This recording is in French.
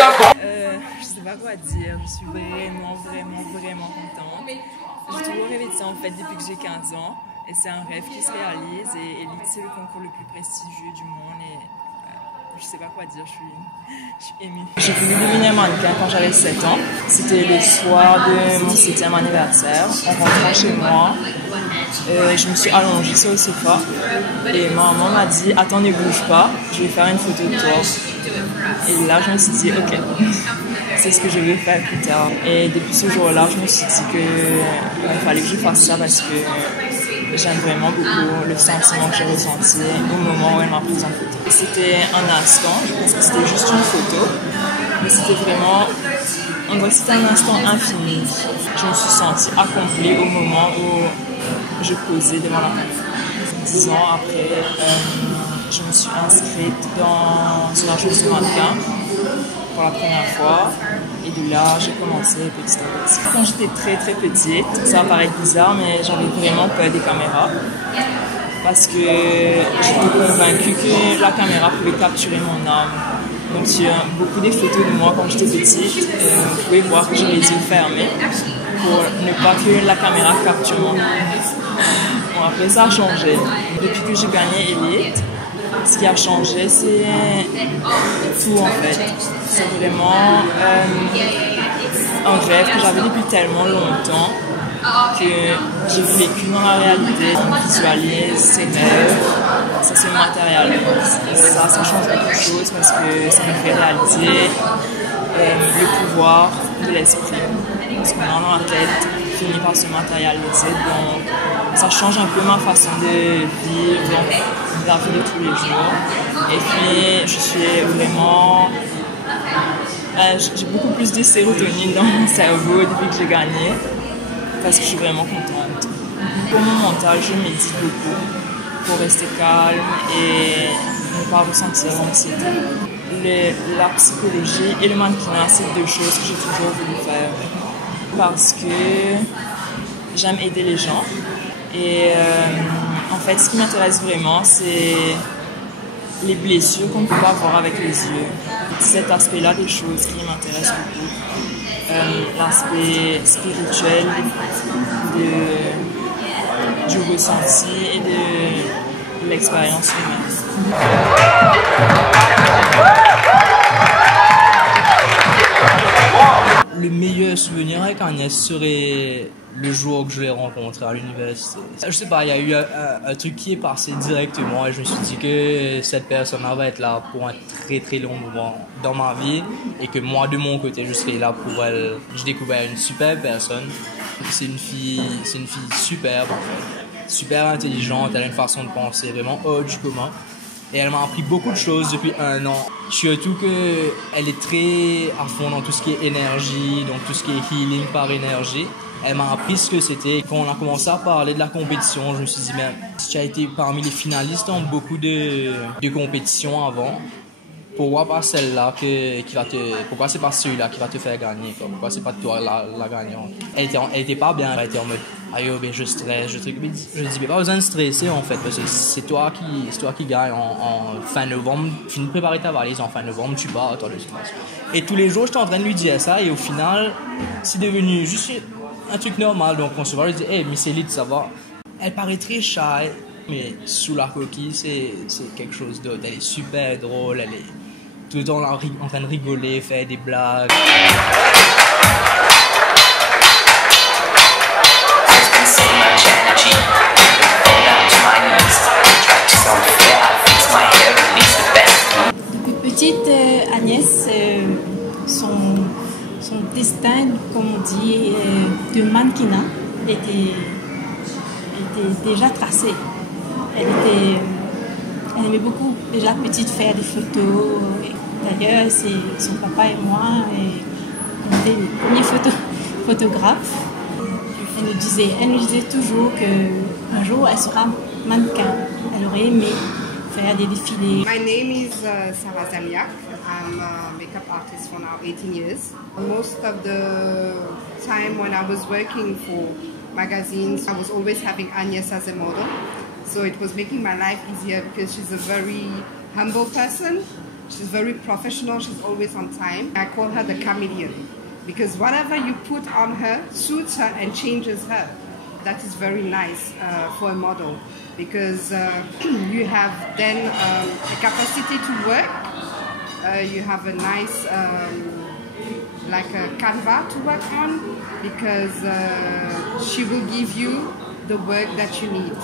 Je sais pas quoi dire, je suis vraiment contente. J'ai toujours rêvé de ça en fait depuis que j'ai 15 ans et c'est un rêve qui se réalise et Elite c'est le concours le plus prestigieux du monde et je sais pas quoi dire, je suis émue. J'ai voulu devenir mannequin quand j'avais 7 ans, c'était le soir de mon 7e anniversaire. En rentrant chez moi, je me suis allongée sur le sofa et ma maman m'a dit attends ne bouge pas, je vais faire une photo de toi. Et là je me suis dit ok, c'est ce que je veux faire plus tard. Et depuis ce jour-là je me suis dit qu'il fallait que je fasse ça parce que j'aime vraiment beaucoup le sentiment que j'ai ressenti au moment où elle m'a prise en photo. C'était un instant, je pense que c'était juste une photo, mais c'était vraiment, on dirait que c'était un instant infini. Je me suis sentie accomplie au moment où je posais devant la caméra. 10 ans après, je me suis inscrite dans une agence de mannequin pour la première fois. Et de là, j'ai commencé petit à petit. Quand j'étais très petite, ça va paraître bizarre, mais j'avais vraiment peur des caméras. Parce que j'étais convaincue que la caméra pouvait capturer mon âme. Donc sur beaucoup des photos de moi quand j'étais petite, vous pouvez voir que j'ai les yeux fermés pour ne pas que la caméra capture mon âme. Bon, après ça a changé. Depuis que j'ai gagné Elite, ce qui a changé, c'est tout en fait. C'est vraiment un rêve que j'avais depuis tellement longtemps que j'ai vécu dans la réalité. On visualise ses rêves, ça se matérialise. Ça change beaucoup de choses parce que ça me fait réaliser le pouvoir de l'esprit. Ce qu'on a dans la tête finit par se matérialiser. Donc ça change un peu ma façon de vivre la vie de tous les jours. Et puis je suis vraiment... j'ai beaucoup plus de sérotonine dans mon cerveau depuis que j'ai gagné parce que je suis vraiment contente. Pour mon mental, je médite beaucoup pour rester calme et ne pas ressentir l'anxiété. La psychologie et le mannequinat, c'est deux choses que j'ai toujours voulu faire parce que j'aime aider les gens et en fait ce qui m'intéresse vraiment c'est les blessures qu'on ne peut pas voir avec les yeux. Cet aspect-là des choses qui m'intéresse beaucoup. L'aspect spirituel du ressenti et de l'expérience humaine. Le meilleur souvenir avec Agnès serait le jour que je l'ai rencontrée à l'université. Je sais pas, il y a eu un truc qui est passé directement et je me suis dit que cette personne-là va être là pour un très long moment dans ma vie et que moi de mon côté je serai là pour elle. J'ai découvert une super personne. C'est une fille superbe en fait, super intelligente, elle a une façon de penser vraiment hors du commun. Et elle m'a appris beaucoup de choses depuis 1 an. Surtout qu'elle est très à fond dans tout ce qui est énergie, donc tout ce qui est healing par énergie. Elle m'a appris ce que c'était. Quand on a commencé à parler de la compétition, je me suis dit, mais si tu as été parmi les finalistes dans beaucoup de compétitions avant, pourquoi pas celle-là pourquoi c'est pas celui-là qui va te faire gagner, quoi? Pourquoi c'est pas toi la gagnante? Elle était pas bien, elle était en mode aïe, ben je stresse, je dis mais pas besoin de stresser en fait, parce que c'est toi qui gagne en fin novembre, finis de préparer ta valise en fin novembre, tu pars, toi le stress. Et tous les jours j'étais en train de lui dire ça et au final c'est devenu juste un truc normal, donc on se voit, je dis hey Miss Elite ça va? Elle paraît très shy, mais sous la coquille c'est quelque chose d'autre, elle est super drôle, elle est tout le temps en train de rigoler, faire des blagues. Depuis petite, Agnès, son destin, comme on dit, de mannequinat était déjà tracé. Elle aimait beaucoup déjà petite faire des photos. D'ailleurs, c'est son papa et moi, on était les premiers photographes. Elle nous disait toujours qu'un jour, elle sera mannequin. Elle aurait aimé faire des défilés. My name is Sarah Zamiak. I'm a makeup artist for now 18 years. Most of the time when I was working for magazines, I was always having Agnès as a model. So it was making my life easier because she's a very humble person. She's very professional. She's always on time. I call her the chameleon because whatever you put on her suits her and changes her. That is very nice for a model because you have then a capacity to work. You have a nice like a canvas to work on because she will give you the work that you need.